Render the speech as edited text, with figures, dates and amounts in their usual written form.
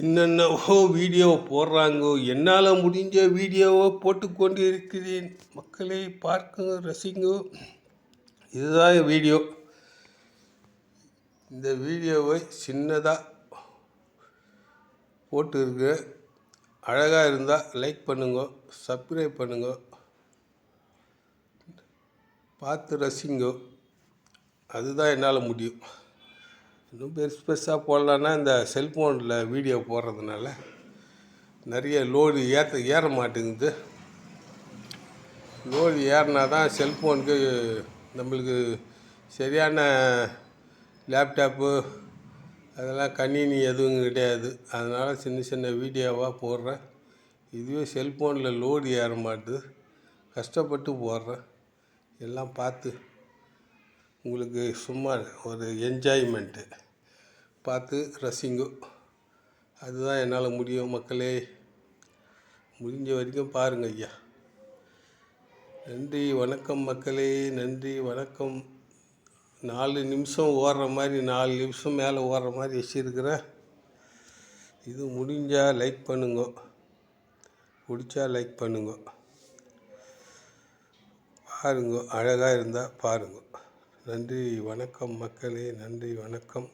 என்னென்னவோ வீடியோ போடுறாங்கோ. என்னால் முடிஞ்ச வீடியோவை போட்டுக்கொண்டு இருக்கிறேன். மக்களை பார்க்குங்க, ரசிங்கோ. இதுதான் வீடியோ. இந்த வீடியோவை சின்னதாக போட்டுருக்கு. அழகாக இருந்தால் லைக் பண்ணுங்க, சப்ஸ்கிரைப் பண்ணுங்க, பார்த்து ரசிங்கோ. அதுதான் என்னால் முடியும். இன்னும் பெருசாக போடலான்னா இந்த செல்ஃபோனில் வீடியோ போடுறதுனால நிறைய லோடு ஏற மாட்டேங்குது. லோடு ஏறினா தான் செல்ஃபோனுக்கு நம்மளுக்கு சரியான லேப்டாப்பு அதெல்லாம் கணினி எதுவும் கிடையாது. அதனால் சின்ன வீடியோவாக போடுறேன். இதுவே செல்ஃபோனில் லோடு ஏற மாட்டுது. கஷ்டப்பட்டு போடுறேன். எல்லாம் பார்த்து உங்களுக்கு சும்மா ஒரு என்ஜாய்மெண்ட்டு பார்த்து ரசிங்கோ. அதுதான் என்னால் முடியும். மக்களே, முடிஞ்ச வரைக்கும் பாருங்கள் ஐயா. நன்றி வணக்கம் மக்களே, நன்றி வணக்கம். 4 நிமிஷம் ஓடுற மாதிரி, 4 நிமிஷம் மேலே ஓடுற மாதிரி வச்சுருக்கிறேன். இது முடிஞ்சால் லைக் பண்ணுங்க, பிடிச்சா லைக் பண்ணுங்க, பாருங்க. அழகாக இருந்தால் பாருங்க. நன்றி வணக்கம் மக்களே, நன்றி வணக்கம்.